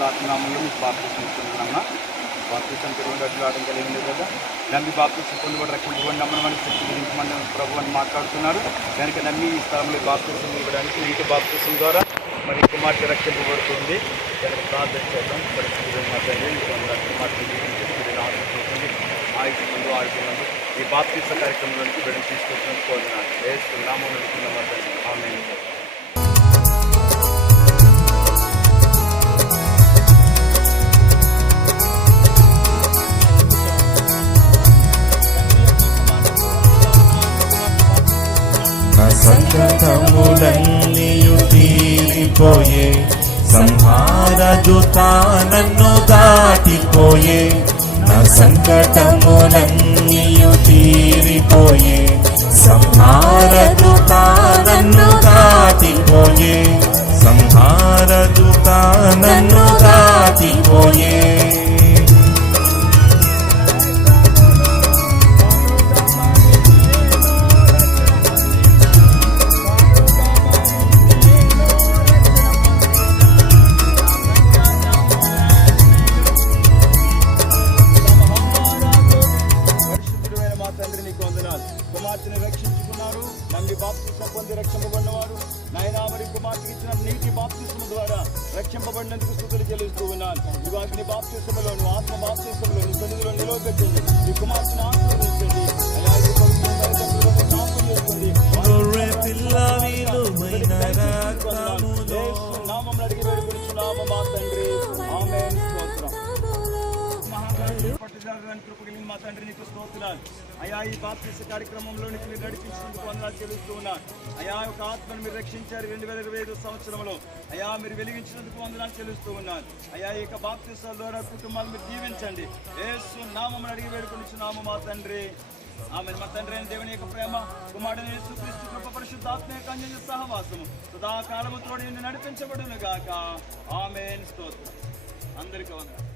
పరిశుద్ధాత్మనామంలో మీకు baptism ఇస్తున్నామన్నా baptism తిరుగుండి అడ్డు atom కలిగింది కదా? నమ్మి బాప్తీసం పొందుబడి రక్షించుకోండి నమ్మని శక్తి గురించి ప్రభు అని మాట్లాడుతున్నారు. కనుక నమ్మి ఈ స్థలంలో బాప్తీసం ఇవ్వడానికి నీటి బాప్తీసం ద్వారా మరి కుమార్తె రక్షింపబడుతుంది. కనుక ప్రార్థన చేద్దాం. పరిస్థితి మాట్లాడి కుమార్తె ఆశిస్తుంది ఆయుష్ ముందు ఈ బాప్తీస కార్యక్రమంలోనికి బిడ్డను తీసుకొచ్చినందుకు కోరుతున్నాను వేస్తున్నాము నడుస్తున్నాం ఆమె సంకటములన్నీయు తీరిపోయే. సంహార నన్ను దాటిపోయే. నా సంకటములన్నీయు తీరిపోయే. సంహార నన్ను దాటిపోయే. సంహార నన్ను దాటిపోయే. వందనాలు కుమార్తెను రక్షించుకున్నారు. నమ్మి బాప్తిసం పొంది రక్షింపబడినవారు నాయనా మరి కుమార్తెకి ఇచ్చిన నీటి బాప్తిసము ద్వారా రక్షింపబడినందుకు స్థుతులు చెల్లిస్తూ ఉన్నాను. ఇవాటి నీ బాప్తిసములో నువ్వు ఆత్మ బాప్తిసములో నీ సన్నిధిలో నిలవబెట్టండి ఈ కుమార్తెను ఆశీర్వదించండి. రక్తములో నామం అడిగి వేడుకొనిచున్నాము మా తండ్రి. పట్టుదలని కృప మా తండ్రి నీకు స్తోత్రాలు. అయా ఈ బాప్తిస కార్యక్రమంలోనికి మీరు నడిపించినందుకు వందనాలు చెల్లిస్తూ ఉన్నాను అయా ఒక ఆత్మను మీరు రక్షించారు రెండు వేల ఇరవై ఐదు సంవత్సరంలో. అయా మీరు వెలిగించినందుకు వందనాలు చెల్లిస్తూ ఉన్నాను అయా ఈ యొక్క బాప్తిసాల ద్వారా కుటుంబాలు మీరు దీవించండి. ఏసు నామం అడిగి వేడుకొనిచున్నాము మా తండ్రి. ఆమె మా తండ్రి అయిన దేవుని యొక్క ప్రేమ కుమారుని యేసుక్రీస్తు కృప పరిశుద్ధాత్మ యొక్క అన్యోన్య సహవాసము సదాకాలము తోడు నడిపించబడును గాక ఆమెన్. స్తోత్రం. అందరికీ వందనాలు.